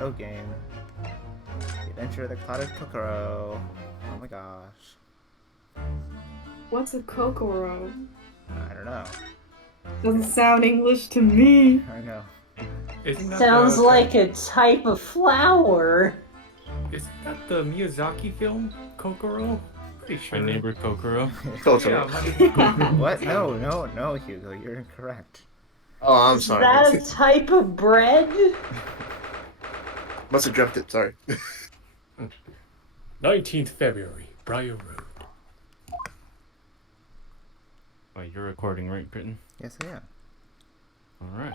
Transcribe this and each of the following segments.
Oh, game. The Adventure of the Clouded Kokoro. Oh my gosh. What's a kokoro? I don't know. Doesn't sound English to me. I know. Isn't that Sounds like a type of flower. Isn't that the Miyazaki film, Kokoro? Pretty sure. My neighbor Kokoro. Yeah, my neighbor. What? No, Hugo, you're incorrect. Oh, I'm Is sorry. that a type of bread? Must have dreamt it, sorry. 19th February, Briar Road. Oh, you're recording, right, Britton? Yes, I am. Alright.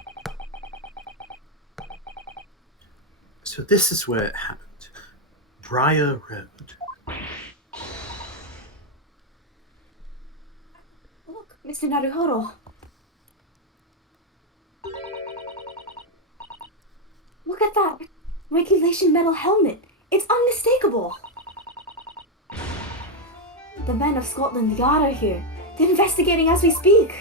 So this is where it happened. Briar Road. Look, Mr. Naruhodo. Look at that regulation metal helmet. It's unmistakable. The men of Scotland Yard are here. They're investigating as we speak.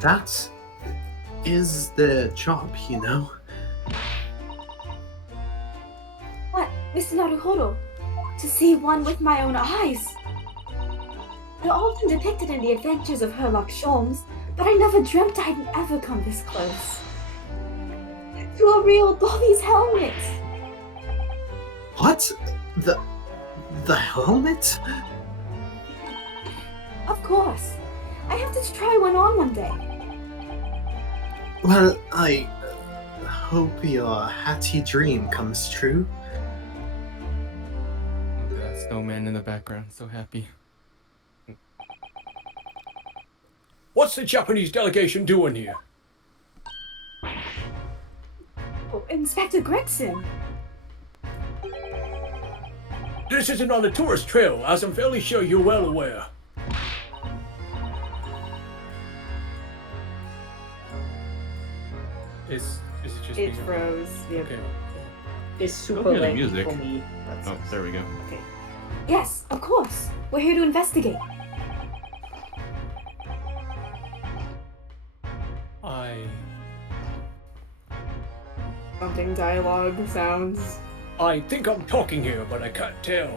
That is their job, you know. What, Mr. Naruhodo? To see one with my own eyes. They're often depicted in the adventures of Herlock Sholmes, but I never dreamt I'd ever come this close. To a real Bobby's helmet. What? The helmet? Of course. I have to try one on one day. Well, I hope your hatty dream comes true. Look at that snowman in the background, so happy. What's the Japanese delegation doing here? Oh, Inspector Gregson. This isn't on the tourist trail, as I'm fairly sure you're well aware. Is it just It me? froze. Yep. Okay. It's super Don't hear the late music. for me. That's Oh, there we go. Okay. Yes, of course. We're here to investigate. Something dialogue sounds. I think I'm talking here, but I can't tell.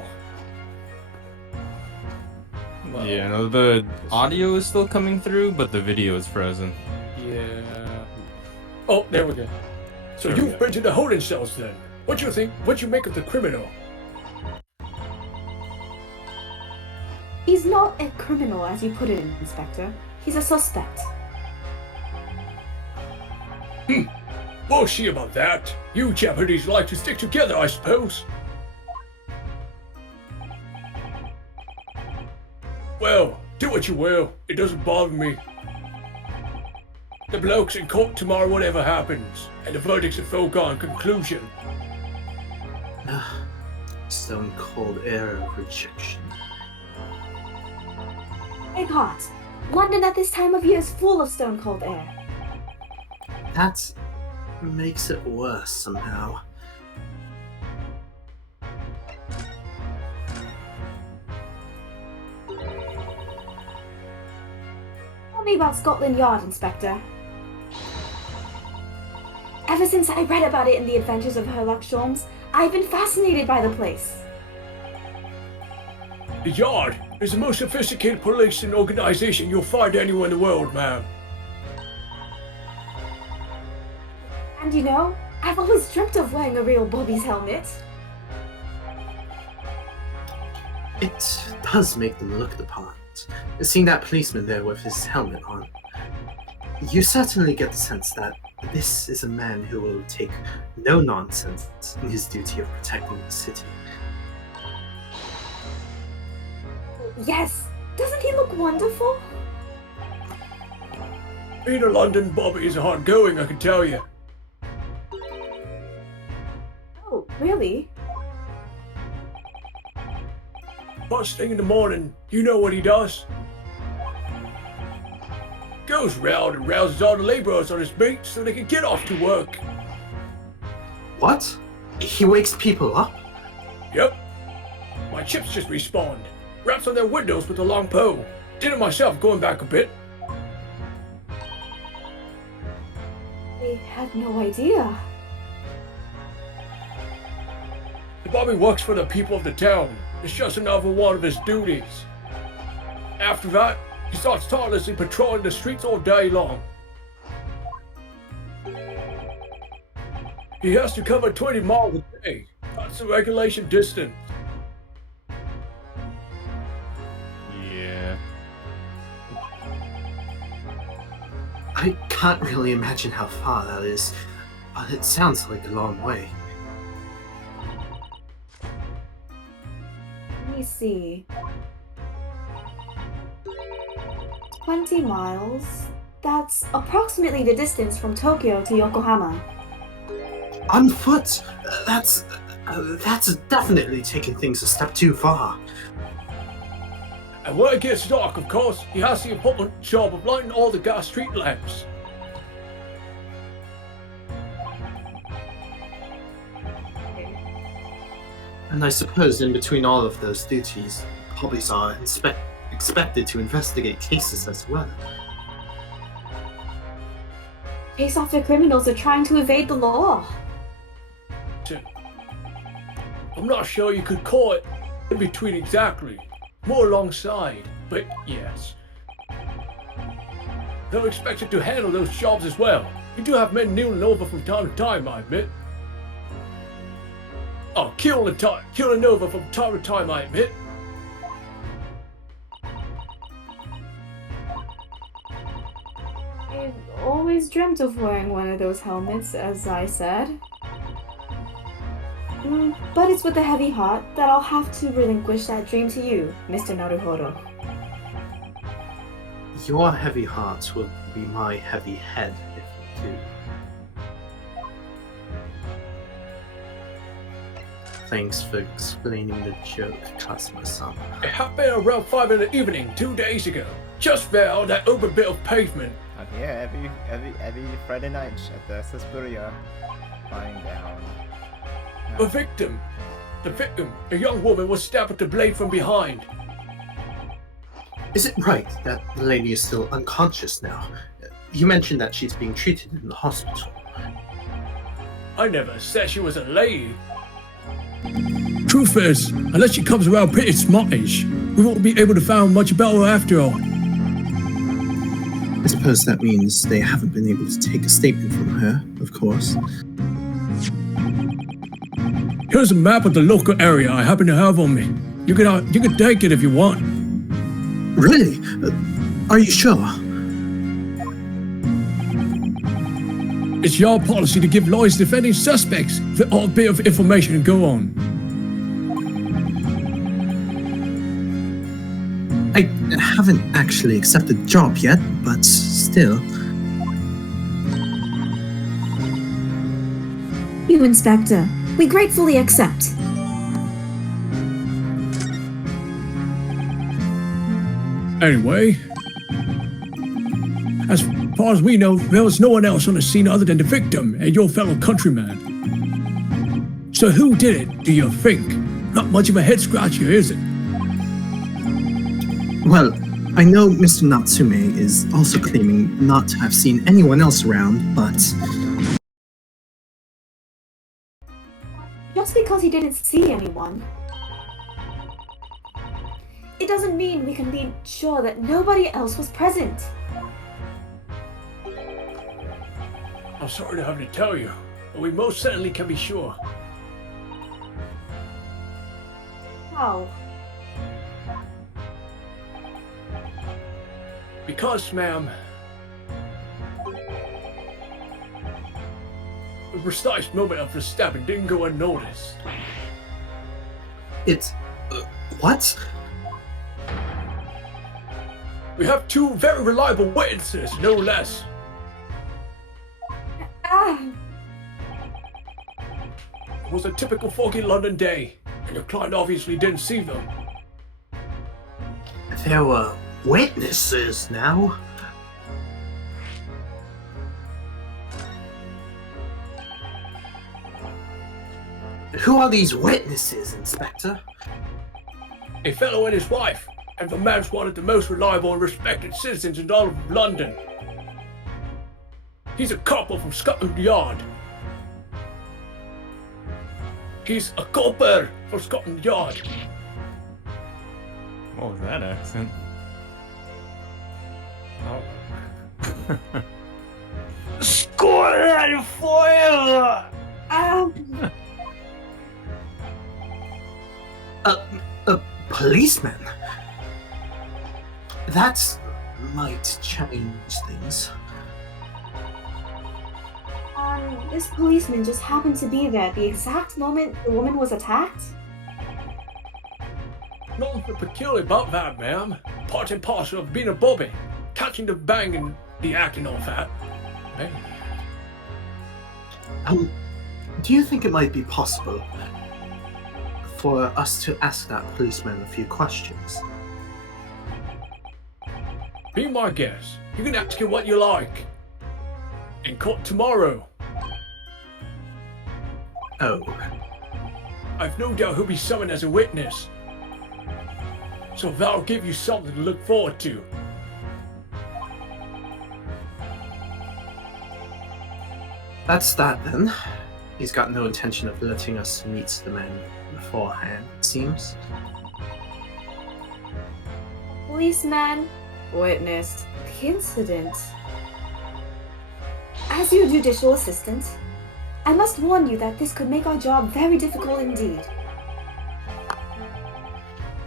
Well, Yeah, no, the audio is still coming through, but the video is frozen. Yeah. Oh, there we go. So There we you've go. been to the holding cells then? What you think? What you make of the criminal? He's not a criminal, as you put it, Inspector. He's a suspect. We'll see about that. You Japanese like to stick together, I suppose. Well, do what you will. It doesn't bother me. The bloke's in court tomorrow, whatever happens, and the verdict's a foregone conclusion. Stone cold air of rejection. Big hot. London at this time of year is full of stone cold air. That makes it worse somehow. Tell me about Scotland Yard, Inspector. Ever since I read about it in the Adventures of Herlock Sholmes, I've been fascinated by the place. The Yard is the most sophisticated policing organization you'll find anywhere in the world, ma'am. And you know, I've always dreamt of wearing a real Bobby's helmet. It does make them look the part. Seeing that policeman there with his helmet on, you certainly get the sense that this is a man who will take no nonsense in his duty of protecting the city. Yes, doesn't he look wonderful? Being a London Bobby is hard going, I can tell you. Oh, really? First thing in the morning, you know what he does? Goes round and rouses all the laborers on his beat so they can get off to work. What? He wakes people up? Yep. My chips just respawned. Raps on their windows with a long pole. Did it myself going back a bit. I had no idea. The Bobby works for the people of the town. It's just another one of his duties. After that, he starts tirelessly patrolling the streets all day long. He has to cover 20 miles a day. That's the regulation distance. Yeah. I can't really imagine how far that is, but it sounds like a long way. Let me see. 20 miles. That's approximately the distance from Tokyo to Yokohama. On foot? That's definitely taking things a step too far. And when it gets dark, of course, he has the important job of lighting all the gas street lamps. And I suppose in between all of those duties, hobbies are expected to investigate cases as well. Chase after criminals are trying to evade the law. I'm not sure you could call it in between exactly. More alongside, but yes. They're expected to handle those jobs as well. We do have men kneeling over from time to time, I admit. Oh, killing over from time to time, I admit. I always dreamt of wearing one of those helmets, as I said. But it's with a heavy heart that I'll have to relinquish that dream to you, Mr. Naruhodo. Your heavy heart will be my heavy head if you do. Thanks for explaining the joke, Kazuma-san. It happened around 5 in the evening 2 days ago. Just there on that open bit of pavement. I'm here every Friday night at the Suspiria, lying down. The victim, a young woman, was stabbed with the blade from behind. Is it right that the lady is still unconscious now? You mentioned that she's being treated in the hospital. I never said she was a lady. Truth is, unless she comes around pretty smartish, we won't be able to find much about her after all. I suppose that means they haven't been able to take a statement from her, of course. Here's a map of the local area I happen to have on me. You can take it if you want. Really? Are you sure? It's your policy to give lawyers defending suspects the odd bit of information and go on. I haven't actually accepted the job yet, but still. You, Inspector. We gratefully accept. Anyway, as far as we know, there was no one else on the scene other than the victim and your fellow countryman. So who did it, do you think? Not much of a head scratcher, is it? Well, I know Mr. Natsume is also claiming not to have seen anyone else around, but... Just because he didn't see anyone, it doesn't mean we can be sure that nobody else was present. I'm sorry to have to tell you, but we most certainly can be sure. How? Because, ma'am, the precise moment of the stabbing didn't go unnoticed. It's... what? We have two very reliable witnesses, no less. It was a typical foggy London day, and your client obviously didn't see them. There were witnesses now? Who are these witnesses, Inspector? A fellow and his wife, and the man's one of the most reliable and respected citizens in all of London. He's a copper from Scotland Yard. He's a copper from Scotland Yard. What was that accent? Scotland forever! A policeman? That might change things. This policeman just happened to be there at the exact moment the woman was attacked? Nothing peculiar about that, ma'am. Part and parcel of being a bobby. Catching the bang and the acting off that. Bang. Do you think it might be possible for us to ask that policeman a few questions? Be my guest. You can ask him what you like. In court tomorrow. Oh, I've no doubt he'll be summoned as a witness. So that'll give you something to look forward to. that's that then. He's got no intention of letting us meet the man beforehand, it seems. Policeman witnessed the incident. As your judicial assistant, I must warn you that this could make our job very difficult indeed.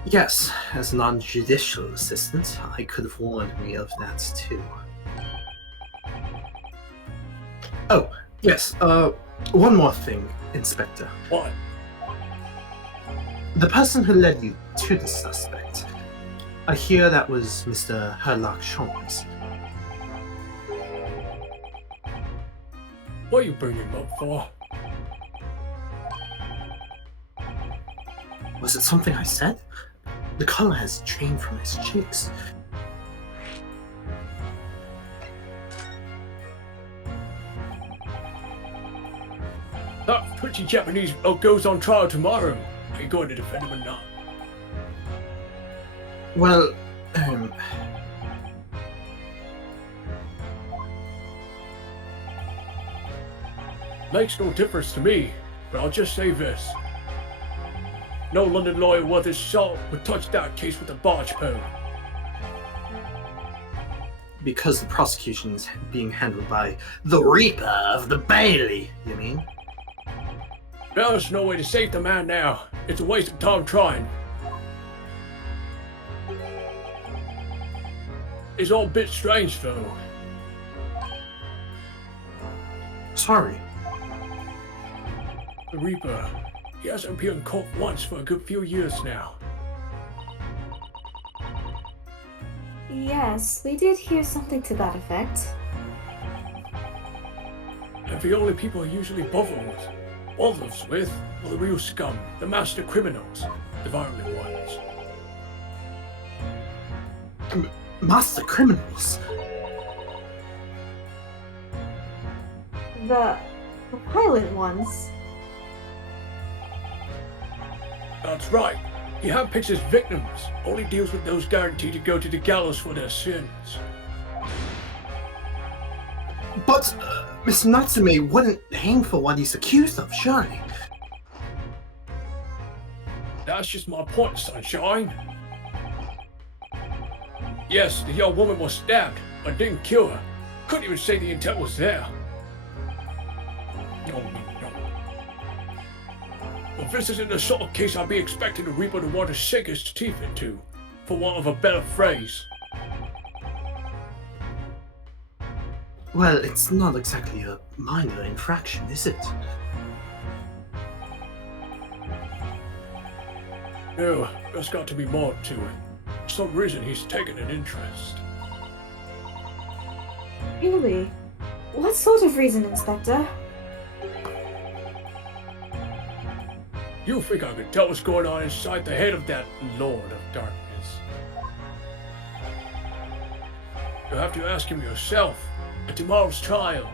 Yes, as a non-judicial assistant, I could have warned me of that too. Oh, yes, one more thing, Inspector. What? The person who led you to the suspect, I hear that was Mr. Herlock Sholmes. What are you bringing him up for? Was it something I said? The color has drained from his cheeks. That pretty Japanese bloke goes on trial tomorrow. Are you going to defend him or not? Well, Makes no difference to me, but I'll just say this. No London lawyer worth his salt would touch that case with a barge pole. because the prosecution is being handled by the Reaper of the Bailey, you mean? There's no way to save the man now. It's a waste of time trying. It's all a bit strange, though. Sorry. The Reaper, he hasn't appeared in court once for a good few years now. Yes, we did hear something to that effect. And the only people he usually bothers with are the real scum, the master criminals, the violent ones. Master criminals? The violent ones. That's right. He handpicks his victims, only deals with those guaranteed to go to the gallows for their sins. But Mr. Natsume wouldn't hang for what he's accused of, surely. That's just my point, sunshine. Yes, the young woman was stabbed, but didn't kill her. Couldn't even say the intent was there. No. If this isn't the sort of case I'd be expecting the Reaper to want to sink his teeth into, for want of a better phrase. Well, it's not exactly a minor infraction, is it? No, there's got to be more to it. For some reason he's taken an interest. Really? What sort of reason, Inspector? You think I could tell what's going on inside the head of that Lord of Darkness? You'll have to ask him yourself at tomorrow's trial.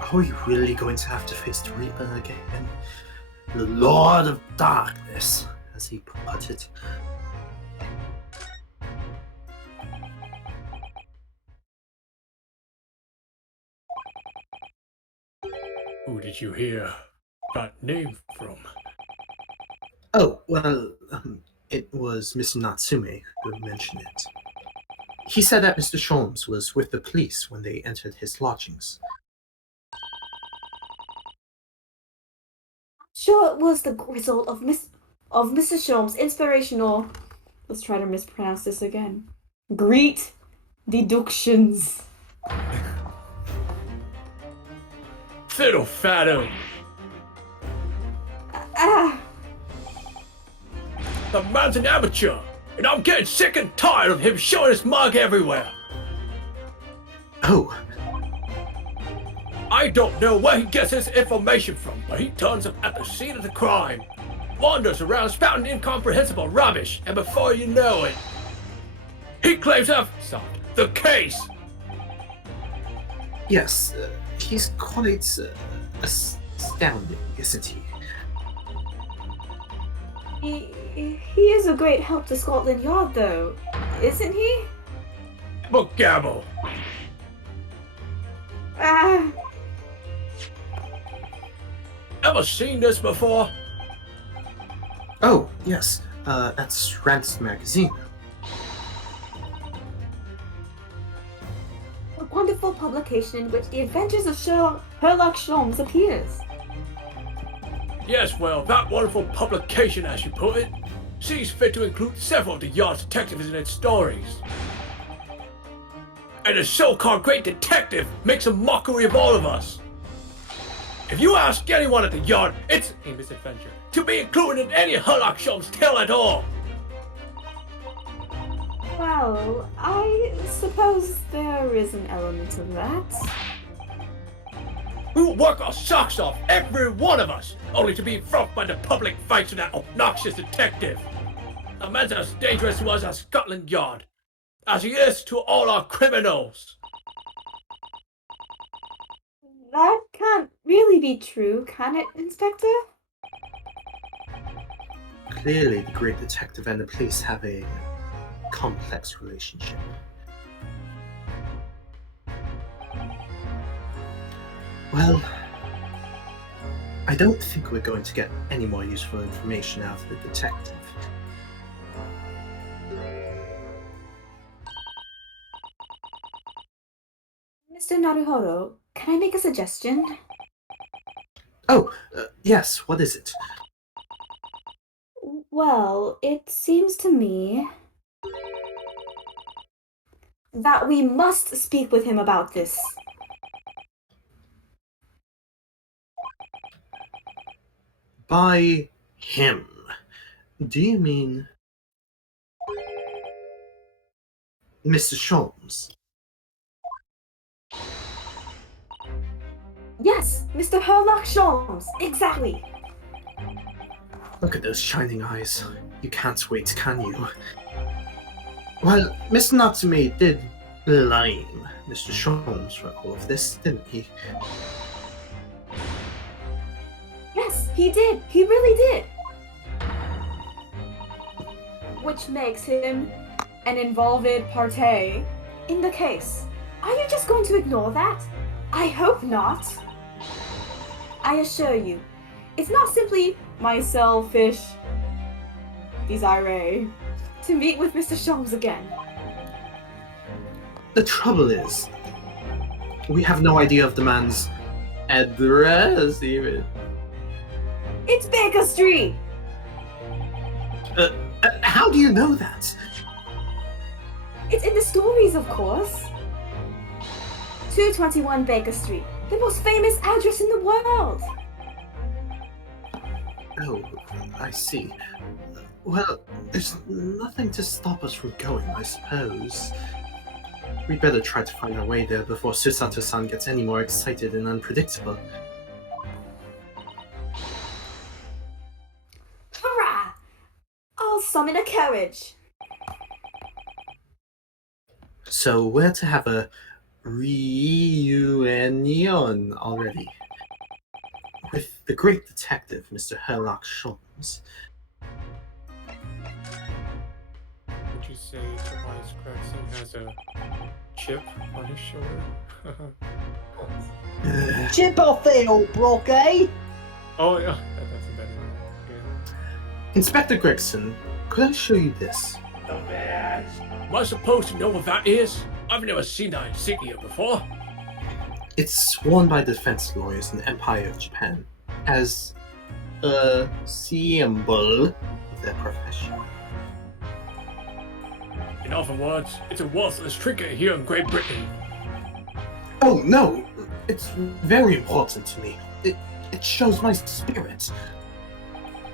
Are we really going to have to face the Reaper again? The Lord of Darkness, as he put it. Who did you hear that name from? Oh, well, it was Mr. Natsume who mentioned it. He said that Mr. Sholmes was with the police when they entered his lodgings. Sure, it was the result of Mr. Sholmes' inspirational. Let's try to mispronounce this again. Great deductions. Fiddle faddle! Ah, The man's an amateur, and I'm getting sick and tired of him showing his mug everywhere. Oh, I don't know where he gets his information from, but he turns up at the scene of the crime, wanders around spouting incomprehensible rubbish, and before you know it, he claims to have solved the case. yes, he's quite astounding, isn't he? he is a great help to Scotland Yard, though, isn't he? But gabble. Ah, Ever seen this before? Oh, yes, that's Rant's magazine. a wonderful publication in which the adventures of Sherlock Sholmes appears. Yes, well, that wonderful publication, as you put it, sees fit to include several of the Yard's detectives in its stories. And the so-called great detective makes a mockery of all of us. If you ask anyone at the Yard, it's a misadventure to be included in any Sherlock Sholmes tale at all. Well, I suppose there is an element of that. We will work our socks off, every one of us, only to be frothed by the public fights with that obnoxious detective. A man's as dangerous to us as Scotland Yard, as he is to all our criminals. That can't really be true, can it, Inspector? Clearly, the great detective and the police have a complex relationship. Well, I don't think we're going to get any more useful information out of the detective. Mr. Naruhodo, can I make a suggestion? Oh, yes, what is it? Well, it seems to me that we must speak with him about this. By him, do you mean Mr. Sholmes? Yes, Mr. Sherlock Sholmes, exactly. Look at those shining eyes. You can't wait, can you? Well, Mr. Natsume did blame Mr. Sholmes for all of this, didn't he? Yes, he did. He really did. Which makes him an involved party in the case. Are you just going to ignore that? I hope not. I assure you, it's not simply my selfish desire to meet with Mr. Sholmes again. The trouble is, we have no idea of the man's address, even. It's Baker Street! How do you know that? It's in the stories, of course. 221 Baker Street, the most famous address in the world. Oh, I see. Well, there's nothing to stop us from going, I suppose. We'd better try to find our way there before Susato-san gets any more excited and unpredictable. Hurrah! I'll summon a carriage. So we're to have a reunion already. With the great detective, Mr. Sherlock Sholmes. Would you say Tobias Gregson has a chip on his shoulder? Chip off it, old Brock, eh? Oh yeah, that's a better one. Okay. Inspector Gregson, could I show you this? Am I supposed to know what that is? I've never seen that insignia before. It's worn by defense lawyers in the Empire of Japan as a symbol of their profession. In other words, it's a worthless trinket here in Great Britain. Oh no, it's very important to me. It shows my spirit.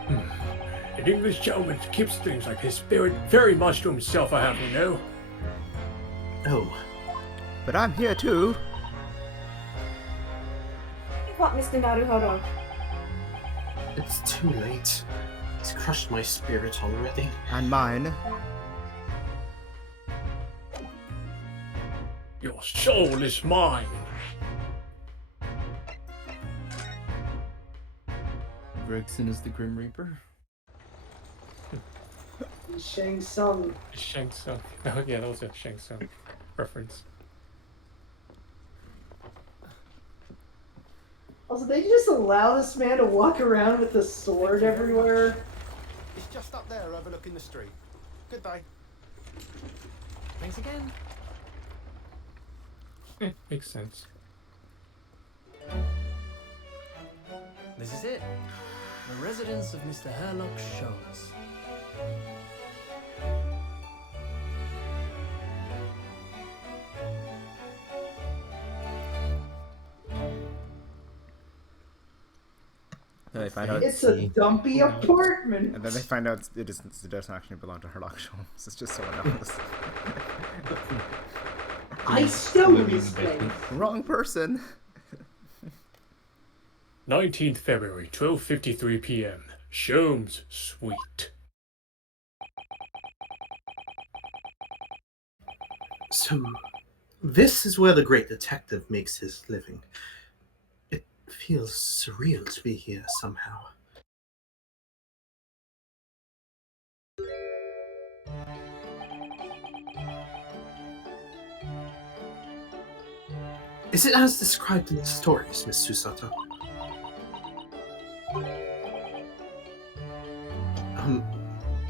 An English gentleman keeps things like his spirit very much to himself, I have you know. Oh, But I'm here too. What, Mr. Naruhodo? it's too late. It's crushed my spirit already. And mine. Your soul is mine. Gregson is the Grim Reaper. Shang Tsung. Shang Tsung. Oh yeah, that was a Shang Tsung reference. Also, they just allow this man to walk around with a sword everywhere. It's just up there overlooking the street. Good day. Thanks again. Makes sense. This is it. The residence of Mr. Herlock Sholmes. Then they find out, It's a dumpy apartment. and then they find out it doesn't actually belong to Herlock Sholmes. It's just someone else. I stole Living in this the place. basement. Wrong person. 19th February, 12:53 p.m. Sholmes Suite. So, this is where the great detective makes his living. It feels surreal to be here somehow. Is it as described in the stories, Miss Susato?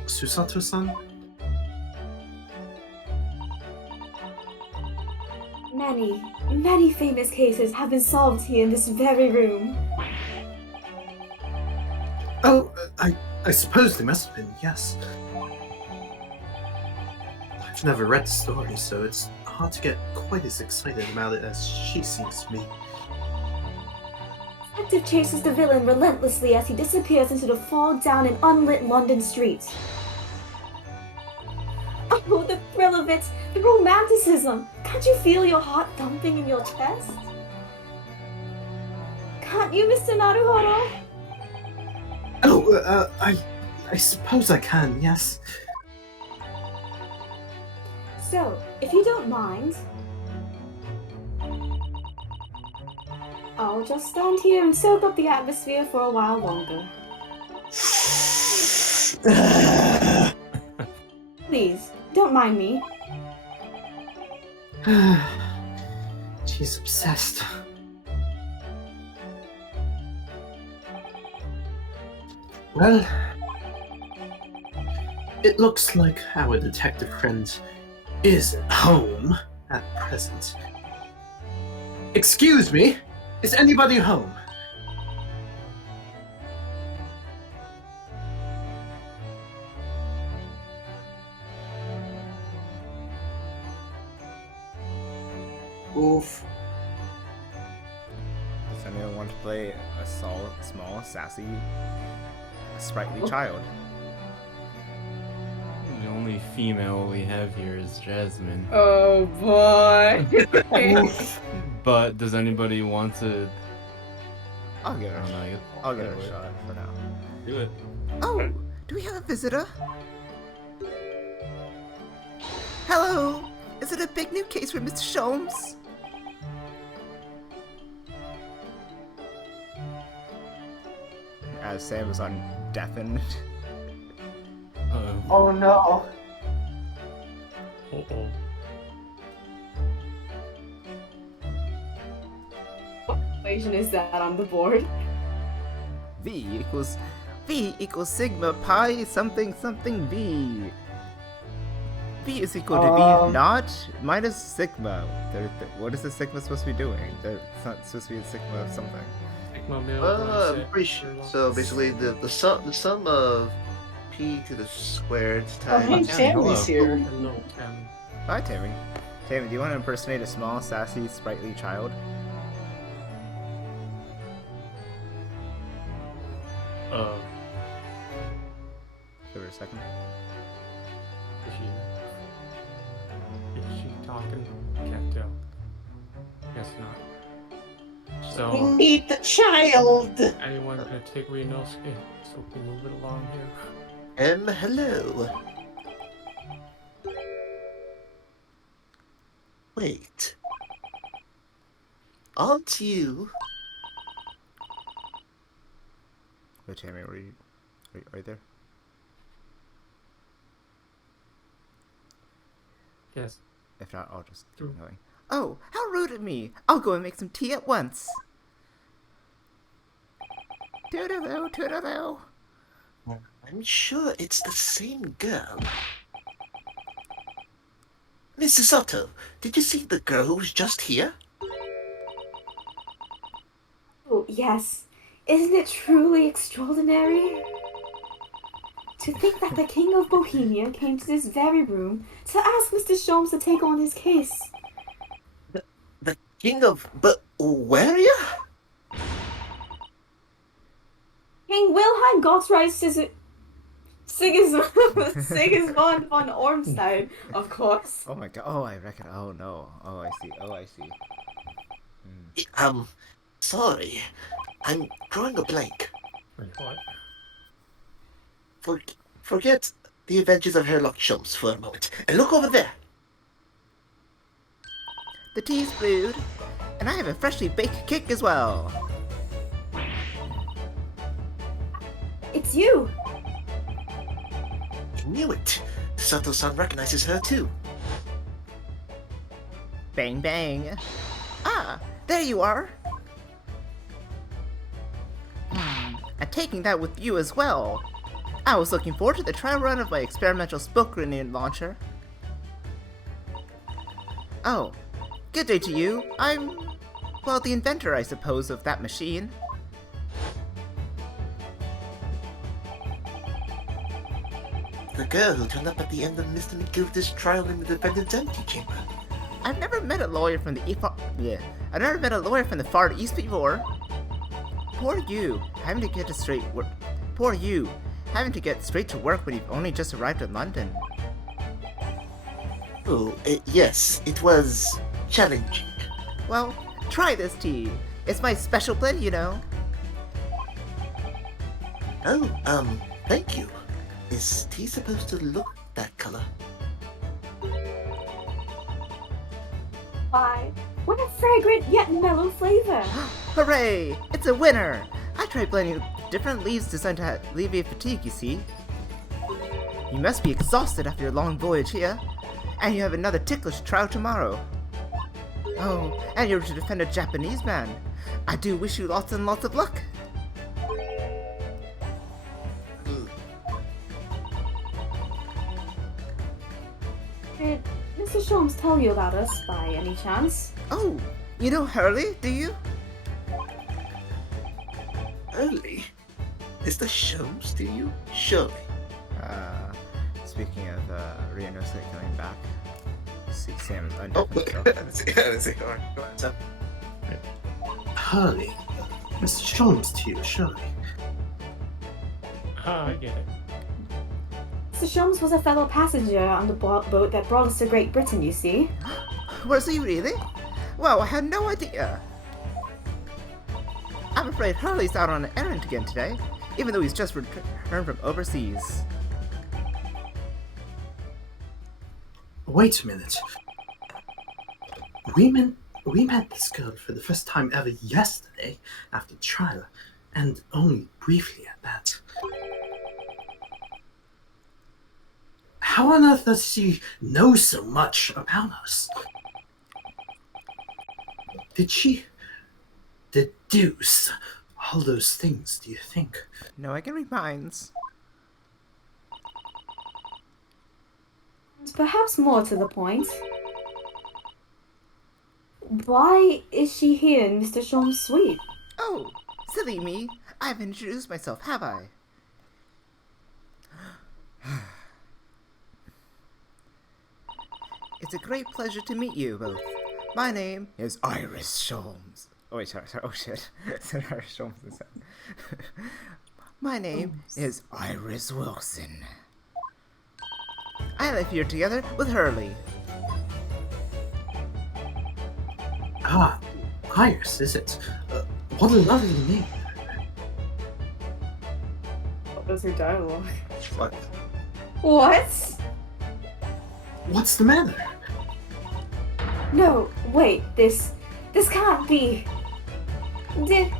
Susato-san? Many famous cases have been solved here in this very room. Oh, I suppose they must have been, yes. I've never read the story, so it's hard to get quite as excited about it as she seems to be. Detective chases the villain relentlessly as he disappears into the fog-down and unlit London streets. Oh, the thrill of it! The romanticism! Can't you feel your heart thumping in your chest? Can't you, Mr. Naruhodo? Oh, I suppose I can, yes. So, if you don't mind, I'll just stand here and soak up the atmosphere for a while longer. Please, don't mind me. She's obsessed. Well, it looks like our detective friend is home at present. Excuse me, is anybody home? Oof. Does anyone want to play a small, sassy, sprightly child? The only female we have here is Jasmine. Oh boy. But does anybody want to? I'll give it I don't know. I'll give it a shot for now. Do it. Oh, do we have a visitor? Hello! Is it a big new case for Mr. Sholmes? As Sam was on deafened. Oh no. equation is that on the board? V equals sigma pi something something V. V is equal to V naught minus sigma. What is the sigma supposed to be doing? It's not supposed to be a sigma of something. Sigma mil I'm pretty sure. So basically, the sum of p to the squared Oh, hey, times. Tammy's here. Hello, Tammy. Hi, Tammy. Tammy, do you want to impersonate a small, sassy, sprightly child? Give her a second. Is she talking? Can't tell. Guess not. We So, need the child. anyone gonna take Renosuke so we can move it along here? Hello. Wait. Aren't you? Wait, Tammy, are you right there? Yes. If not, I'll just keep going. Oh, how rude of me! I'll go and make some tea at once. Toodaloo, toodaloo. I'm sure it's the same girl. Mrs. Soto, did you see the girl who was just here? Oh, yes. Isn't it truly extraordinary? To think that the King of Bohemia came to this very room to ask Mr. Sholmes to take on his case. The king of Bavaria? King Wilhelm Gottfried Sigismund von Ormstein, of course. Oh my god. Oh, I reckon. Oh no. Oh, I see. Oh, I see. Sorry. I'm drawing a blank. Wait, what? Forget the adventures of Sherlock Holmes for a moment, and look over there. The tea's brewed, and I have a freshly baked cake as well. It's you. I knew it. Sato-san recognizes her too. Bang bang. Ah, there you are. I'm taking that with you as well. I was looking forward to the trial run of my experimental smoke grenade launcher. Oh, good day to you. I'm, well, the inventor, I suppose, of that machine. The girl who turned up at the end of Mr. McGilda's trial in the defendant's antechamber. I've never met a lawyer from the I've never met a lawyer from the Far East before. Poor you, having to get straight to work when you've only just arrived in London. Oh, yes, it was challenging. Well, try this tea. It's my special blend, you know. Oh, thank you. Is tea supposed to look that color? Why, what a fragrant yet mellow flavor. Hooray! It's a winner! I tried blending different leaves designed to alleviate fatigue, you see. You must be exhausted after your long voyage here, and you have another ticklish trial tomorrow. Oh, and you're to defend a Japanese man. I do wish you lots and lots of luck. Did Mr. Sholmes tell you about us by any chance? Oh, you know Hurley, do you? Early? Is the Sholmes to you? Surely. Speaking of Renosuke coming back, see Sam Oh, undefined. go on, Sam. Hurley. Mr. Sholmes to you, surely. Ah, I get it. Mr. Sholmes was a fellow passenger on the boat that brought us to Great Britain, you see. Was he really? Wow, I had no idea. I'm afraid Hurley's out on an errand again today, even though he's just returned from overseas. Wait a minute. We met this girl for the first time ever yesterday after trial, and only briefly at that. How on earth does she know so much about us? Did she deduce all those things, do you think? No, I can read minds. Perhaps more to the point. Why is she here in Mr. Shom's suite? Oh, silly me. I haven't introduced myself, have I? It's a great pleasure to meet you both. My name is Iris Sholmes. Oh wait, sorry. Oh shit. It's an Iris Sholmes instead. My name is Iris Wilson. I live here together with Hurley. Ah, Iris, is it? What a lovely name. What was her dialogue? What? What? What's the matter? No, wait, this can't be. Did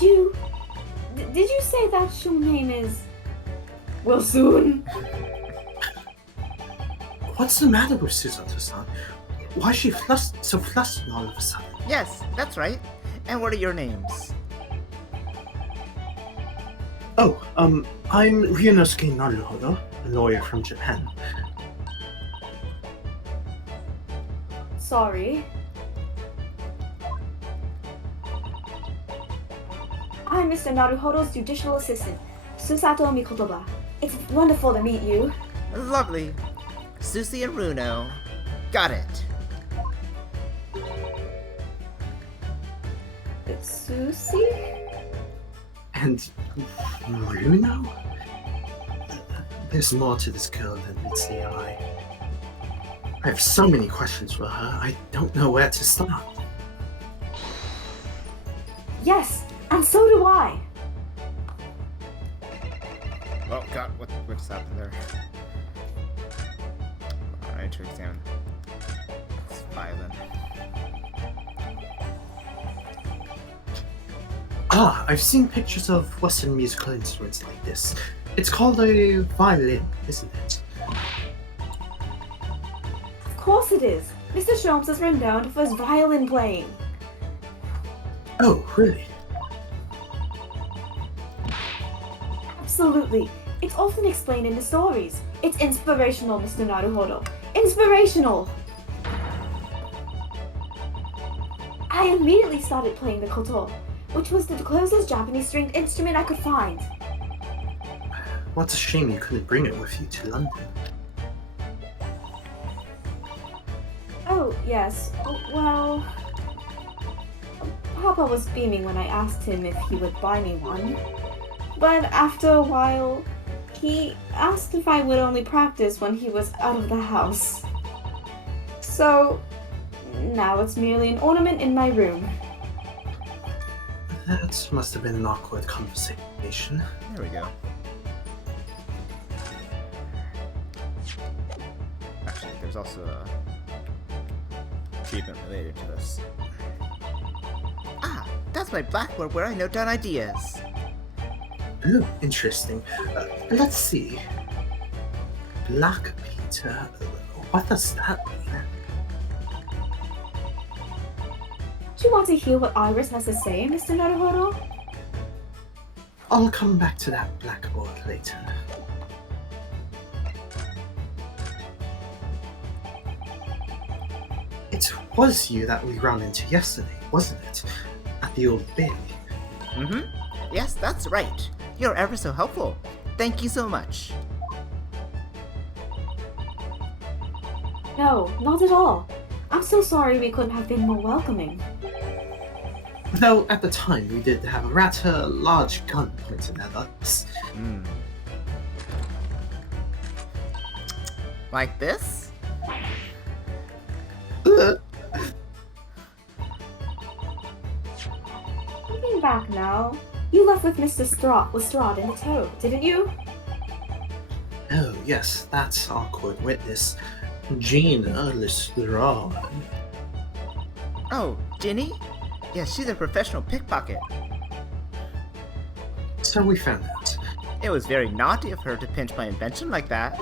you say that your name is Wilson? What's the matter with Susato-san? Why is she so flustered all of a sudden? Yes, that's right. And what are your names? Oh, I'm Ryunosuke Naruhodo, a lawyer from Japan. Sorry. I'm Mr. Naruhodo's judicial assistant, Susato Mikotoba. It's wonderful to meet you. Lovely. Susie and Runo. Got it. It's Susie? And Runo? There's more to this girl than meets the eye. I have so many questions for her, I don't know where to start. Yes, and so do I. Oh god, what just happened there? I need to examine. It's violent. Ah, I've seen pictures of Western musical instruments like this. It's called a violin, isn't it? Of course it is. Mr. Sholmes is renowned for his violin playing. Oh, really? Absolutely. It's often explained in the stories. It's inspirational, Mr. Naruhodo. Inspirational! I immediately started playing the koto, which was the closest Japanese stringed instrument I could find. What a shame you couldn't bring it with you to London. Oh, yes. Well... Papa was beaming when I asked him if he would buy me one. But after a while, he asked if I would only practice when he was out of the house. So, now it's merely an ornament in my room. That must have been an awkward conversation. There we go. Actually, there's also a achievement related to this. Ah, that's my blackboard where I note down ideas. Ooh, interesting. Let's see. Black Peter. What does that mean? Do you want to hear what Iris has to say, Mr. Naruhodo? I'll come back to that blackboard later. It was you that we ran into yesterday, wasn't it? At the Old Bailey. Mm-hmm. Yes, that's right. You're ever so helpful. Thank you so much. No, not at all. I'm so sorry we couldn't have been more welcoming. Though at the time we did have a rather large gun pointed at us. Like this? Looking back now, you left with Mr. Lestrade in the tow, didn't you? Oh yes, that's awkward witness. Gina Lestrade. Oh, Ginny? Yes, she's a professional pickpocket. So we found out. It was very naughty of her to pinch my invention like that.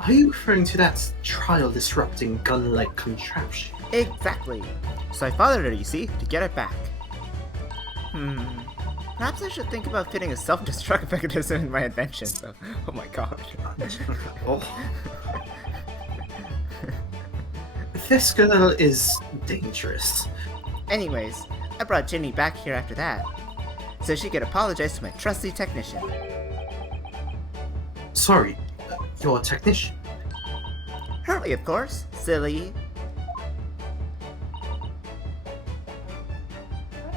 Are you referring to that trial-disrupting gun-like contraption? Exactly. So I followed her, you see, to get it back. Perhaps I should think about fitting a self-destruct mechanism in my inventions, though. Oh my god. This girl is dangerous. Anyways, I brought Ginny back here after that, so she could apologize to my trusty technician. Sorry, your technician. Hurley, of course. Silly.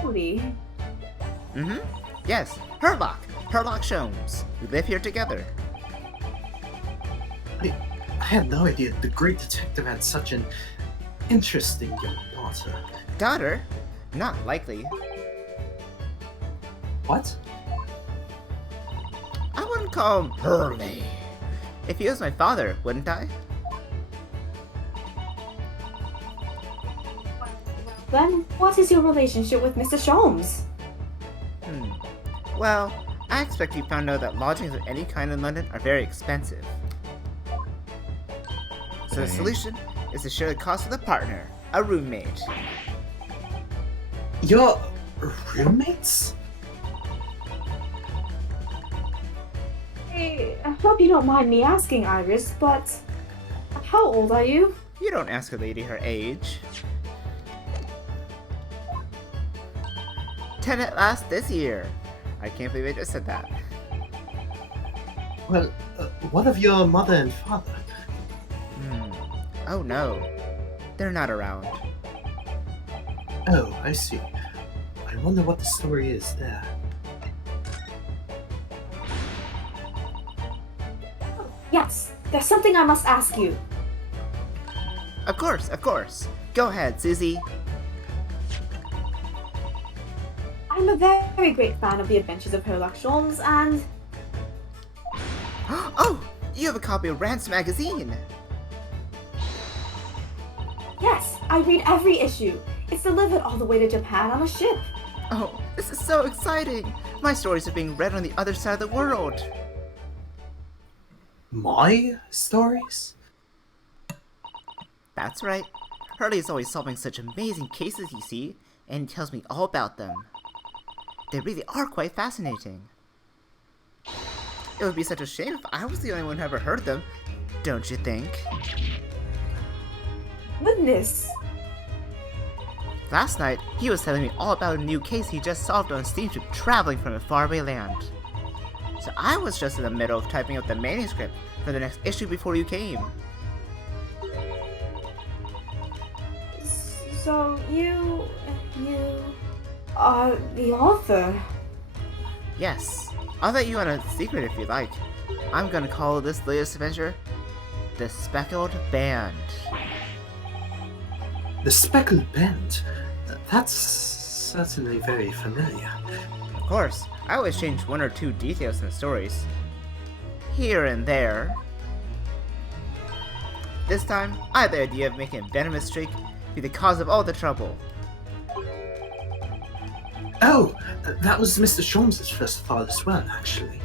Really? Yes, Herlock. Herlock Sholmes. We live here together. I had no idea the great detective had such an interesting young daughter. Daughter? Not likely. What? I wouldn't call him Hurley. If he was my father, wouldn't I? Then, what is your relationship with Mr. Sholmes? Well, I expect you found out that lodgings of any kind in London are very expensive. So the solution is to share the cost with a partner, a roommate. Your roommates? I hope you don't mind me asking, Iris, but how old are you? You don't ask a lady her age. 10 at last this year. I can't believe I just said that. Well, what of your mother and father? Oh no. They're not around. Oh, I see. I wonder what the story is there. Yes, there's something I must ask you. Of course, of course. Go ahead, Susie. I'm a very great fan of the adventures of Herlock Sholmes, and Oh! You have a copy of Rance magazine! yes, I read every issue. It's delivered all the way to Japan on a ship. Oh, this is so exciting! My stories are being read on the other side of the world! My stories? That's right. Hurley is always solving such amazing cases, you see, and he tells me all about them. They really are quite fascinating. It would be such a shame if I was the only one who ever heard them, don't you think? Goodness. Last night, he was telling me all about a new case he just solved on a steamship traveling from a faraway land. So I was just in the middle of typing up the manuscript for the next issue before you came. So you are the author. Yes, I'll let you on a secret if you like. I'm gonna call this latest adventure The Speckled Band. The Speckled Band? That's certainly very familiar. Of course, I always change one or two details in the stories. Here and there. This time, I had the idea of making a venomous streak be the cause of all the trouble. Oh, that was Mr. Sholmes' first thought as well, actually.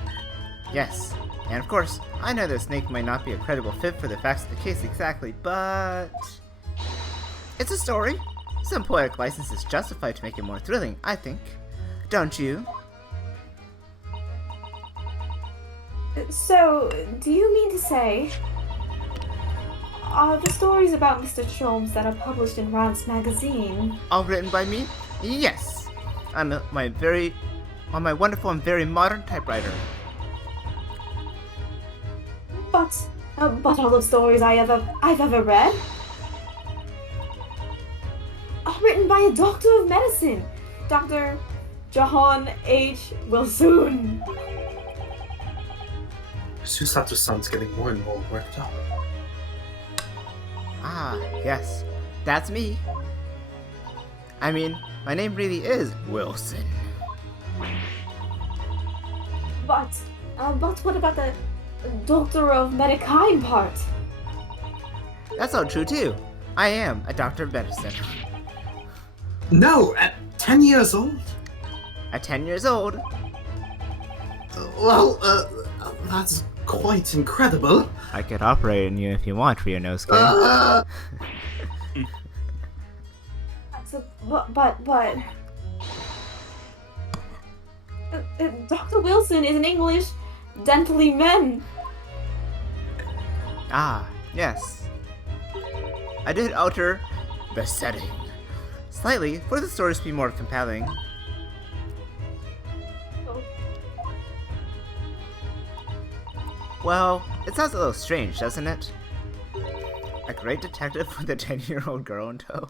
Yes, and of course, I know that Snake might not be a credible fit for the facts of the case exactly, but it's a story. Some poetic license is justified to make it more thrilling, I think. Don't you? So, do you mean to say, are the stories about Mr. Sholmes that are published in Rance magazine? All written by me? Yes. On my wonderful and very modern typewriter. But all the stories I've ever read are written by a doctor of medicine, Dr. John H. Wilson. Susato-san's getting more and more worked up. Ah, yes. That's me. I mean, my name really is Wilson. But what about the Doctor of Medicine part? That's all true too. I am a doctor of medicine. No, at 10 years old? At 10 years old, Well, that's quite incredible. I could operate on you if you want, Ryunosuke. So, but... Dr. Wilson is an English dentally man. Ah, yes. I did alter the setting slightly for the stories to be more compelling. Oh. Well, it sounds a little strange, doesn't it? A great detective with a 10-year-old girl in tow.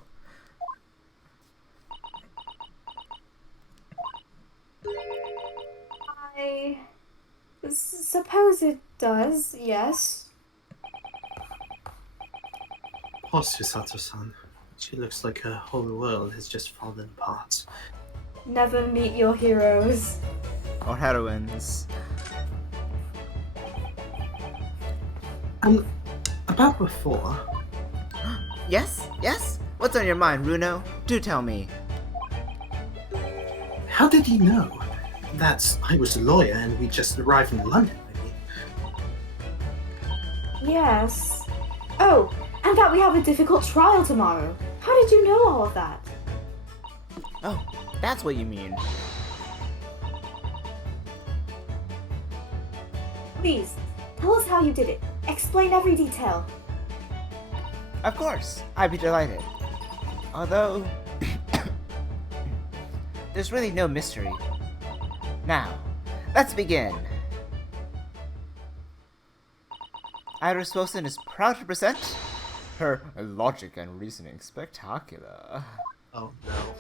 I suppose it does, yes. Poor Susato-san. She looks like her whole world has just fallen apart. Never meet your heroes. Or heroines. About before, Yes? Yes? What's on your mind, Runo? Do tell me. how did you know that I was a lawyer and we just arrived in London, maybe? Yes. Oh, and that we have a difficult trial tomorrow. How did you know all of that? Oh, that's what you mean. Please, tell us how you did it. Explain every detail. Of course, I'd be delighted. Although, there's really no mystery. Now, let's begin. Iris Wilson is proud to present her logic and reasoning spectacular. Oh no.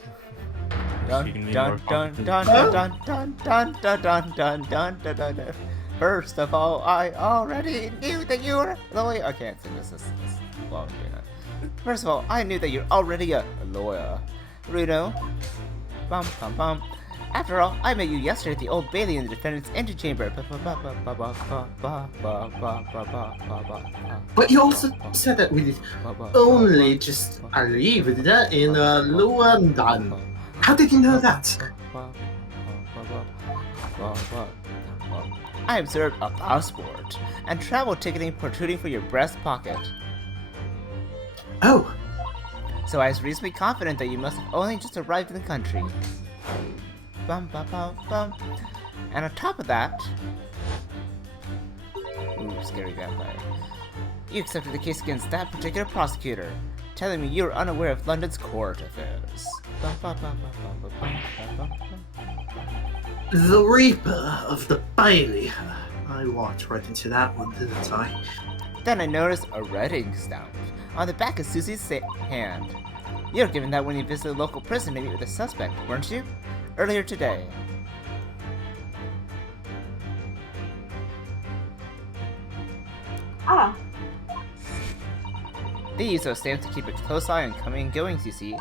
Dun dun dun dun dun dun dun dun dun dun dun dun dun dun. First of all, I already knew that you were a lawyer. I can't sing this. Well, I'm doing it. First of all, I knew that you're already a lawyer. Runo. Bum bum bum. After all, I met you yesterday at the Old Bailey in the defendant's antechamber. But you also said that we only just arrived in London. How did you know that? I observed a passport and travel ticketing protruding from your breast pocket. Oh, So I was reasonably confident that you must have only just arrived in the country. Bum bum bum bum. And on top of that... Ooh, scary vampire. You accepted the case against that particular prosecutor, telling me you were unaware of London's court affairs. Bum, bum, bum, bum, bum, bum, bum, bum, bum. the Reaper of the Bailey. I walked right into that one, didn't I? Then I noticed a red ink stamp on the back of Susie's hand. You were given that when you visited a local prison to meet with a suspect, weren't you? Earlier today. Ah, They use those stamps to keep a close eye on coming and goings, you see.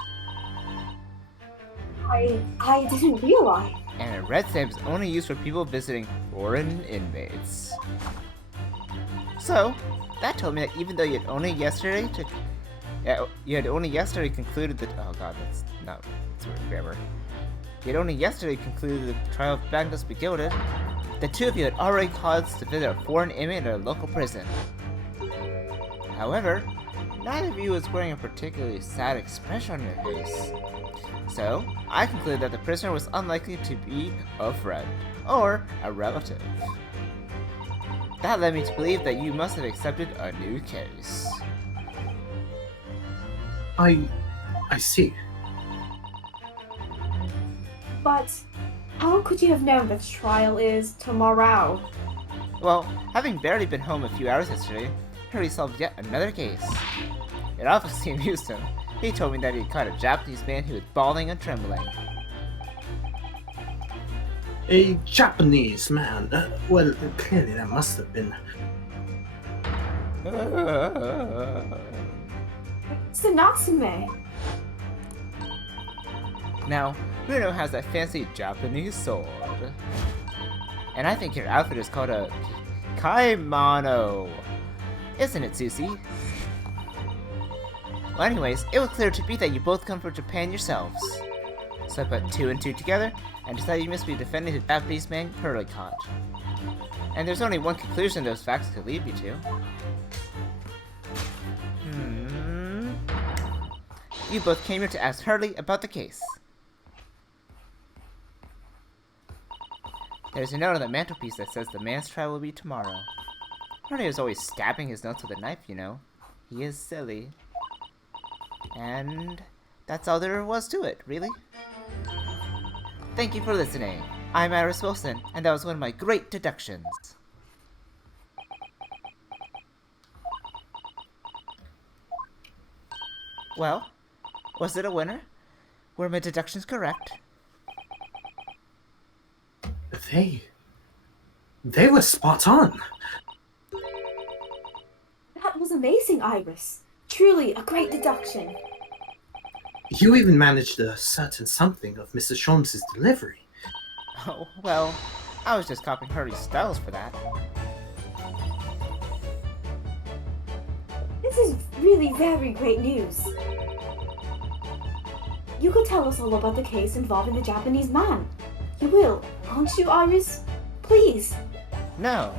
I didn't realize. And a red stamp is only used for people visiting foreign inmates. So, that told me that even though you had only yesterday concluded that that's weird grammar. You had only yesterday concluded the trial of Magnus Begilded, the two of you had already caused to visit a foreign inmate at a local prison. However, neither of you was wearing a particularly sad expression on your face. So, I concluded that the prisoner was unlikely to be a friend, or a relative. That led me to believe that you must have accepted a new case. I see. But how could you have known the trial is tomorrow? Well, having barely been home a few hours yesterday, Harry solved yet another case. It obviously amused him. He told me that he had caught a Japanese man who was bawling and trembling. A Japanese man. Well, clearly that must have been. It's the Natsume. Now, Bruno has that fancy Japanese sword. And I think your outfit is called a kimono. Isn't it, Susie? Well, anyways, it was clear to me that you both come from Japan yourselves. So I put two and two together and decided you must be defending the Japanese man Curly caught. And there's only one conclusion those facts could lead me to. You both came here to ask Hurley about the case. There's a note on the mantelpiece that says the man's trial will be tomorrow. Hurley is always stabbing his notes with a knife, you know. He is silly. And that's all there was to it, really. Thank you for listening. I'm Iris Wilson, and that was one of my great deductions. Well, was it a winner? Were my deductions correct? They were spot on. That was amazing, Iris. Truly a great deduction. You even managed to ascertain something of Mrs. Sholmes's delivery. Oh, well, I was just copying Hurley's styles for that. This is really very great news. You could tell us all about the case involving the Japanese man. You will, won't you, Iris? Please. No.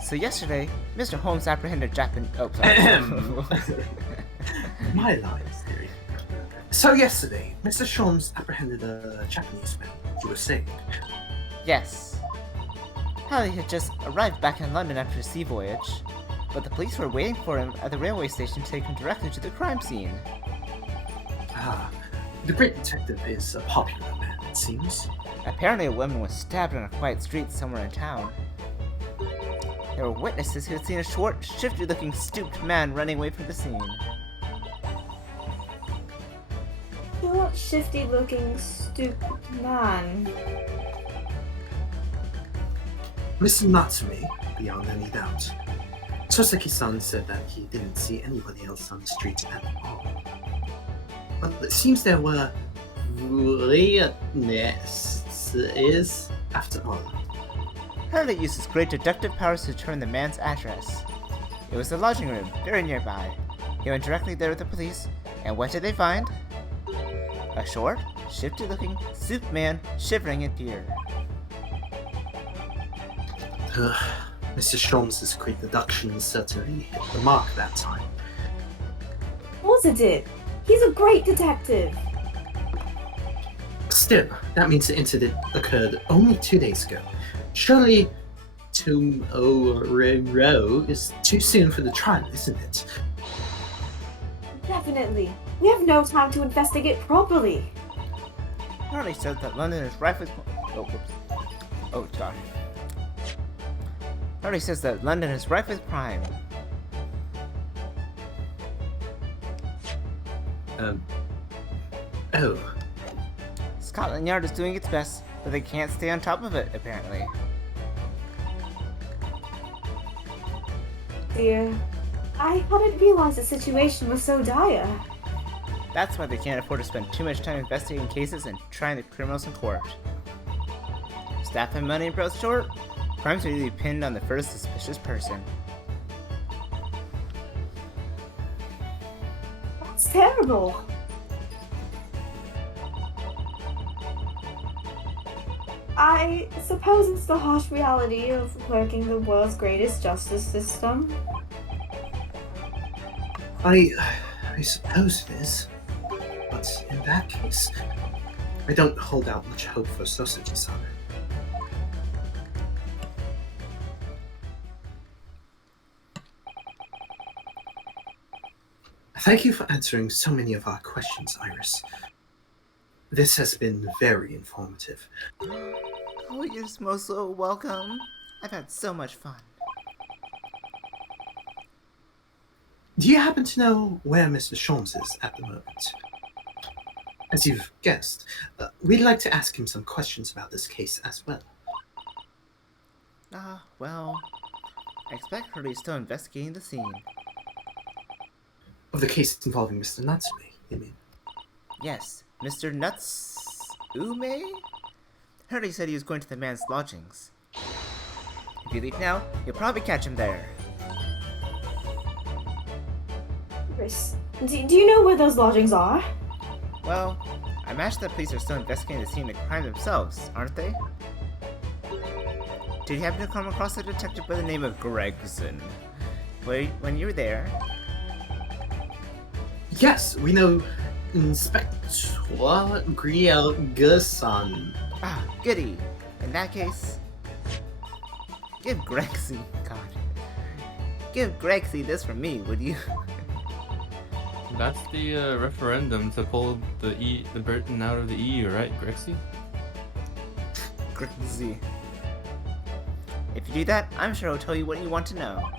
So yesterday, Mr. Holmes apprehended Oh, sorry. My lines, dearie. So yesterday, Mr. Sholmes apprehended a Japanese man, you were saying? Yes. Hurley had just arrived back in London after a sea voyage, but the police were waiting for him at the railway station to take him directly to the crime scene. Ah, the great detective is a popular man, it seems. Apparently a woman was stabbed on a quiet street somewhere in town. There were witnesses who had seen a short, shifty-looking, stooped man running away from the scene. Short, shifty-looking, stupid man. Mr. Natsume, beyond any doubt. Soseki-san said that he didn't see anybody else on the street at all. But it seems there were witnesses after all. Hurley used his great deductive powers to determine the man's address. It was the lodging room, very nearby. He went directly there with the police, and what did they find? A short, shifty-looking, soup man shivering in fear. Mr. Sholmes' great deduction certainly hit the mark that time. Of course it did. He's a great detective. Still, that means the incident occurred only 2 days ago. Surely, tomorrow is too soon for the trial, isn't it? Definitely. We have no time to investigate properly. Hurley says that London is rife with... Oh, whoops. Oh, sorry. Hurley says that London is rife with crime. Oh. Scotland Yard is doing its best, but they can't stay on top of it, apparently. Dear, I hadn't realized the situation was so dire. That's why they can't afford to spend too much time investigating cases and trying the criminals in court. Staff and money brought short, crimes are usually pinned on the first suspicious person. That's terrible. I suppose it's the harsh reality of working the world's greatest justice system. I suppose it is. But in that case, I don't hold out much hope for Soseki-san. Thank you for answering so many of our questions, Iris. This has been very informative. Oh, you're most so welcome. I've had so much fun. Do you happen to know where Mr. Sholmes is at the moment? As you've guessed, we'd like to ask him some questions about this case as well. Well, I expect Hurley's still investigating the scene. Of the case involving Mr. Natsume, you mean? Yes, Mr. Natsume? Hurley said he was going to the man's lodgings. If you leave now, you'll probably catch him there. Chris, do you know where those lodgings are? Well, I imagine the police are still investigating the scene of the crime themselves, aren't they? Did you happen to come across a detective by the name of Gregson? when you're there. Yes, we know Inspector Griel-Gusan. Ah, goody. In that case, give Grexy, God, give Grexy this from me, would you? That's the referendum to pull the Britain out of the EU, right, Grexy? Grexy. If you do that, I'm sure I'll tell you what you want to know.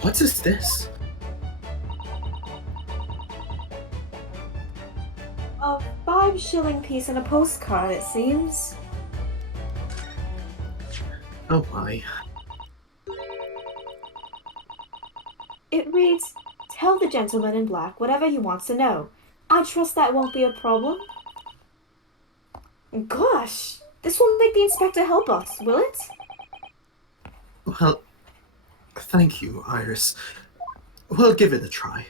What is this? A 5-shilling piece and a postcard, it seems. Oh my. It reads, "Tell the gentleman in black whatever he wants to know. I trust that won't be a problem." Gosh, this will make the inspector help us, will it? Well, thank you, Iris. We'll give it a try.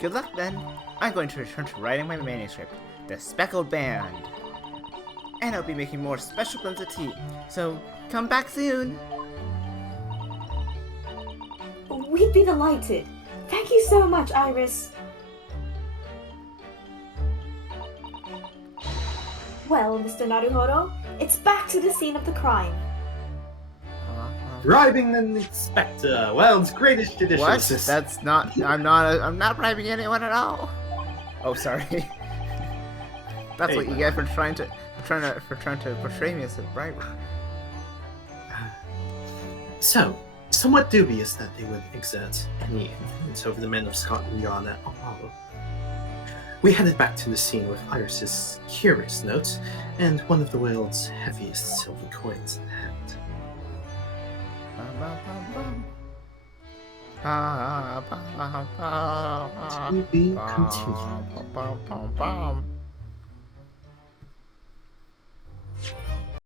Good luck then. I'm going to return to writing my manuscript, The Speckled Band. And I'll be making more special blends of tea, so come back soon! We'd be delighted. Thank you so much, Iris. Well, Mr. Naruhodo, it's back to the scene of the crime. Bribing an inspector, world's greatest judicial What? assist. That's not. I'm not bribing anyone at all. Oh, sorry. That's Hey, what you get for trying to portray me as a briber. So, somewhat dubious that they would exert any influence over the men of Scotland Yard at Apollo. We headed back to the scene with Iris's curious notes and one of the world's heaviest silver coins in hand. To be continued.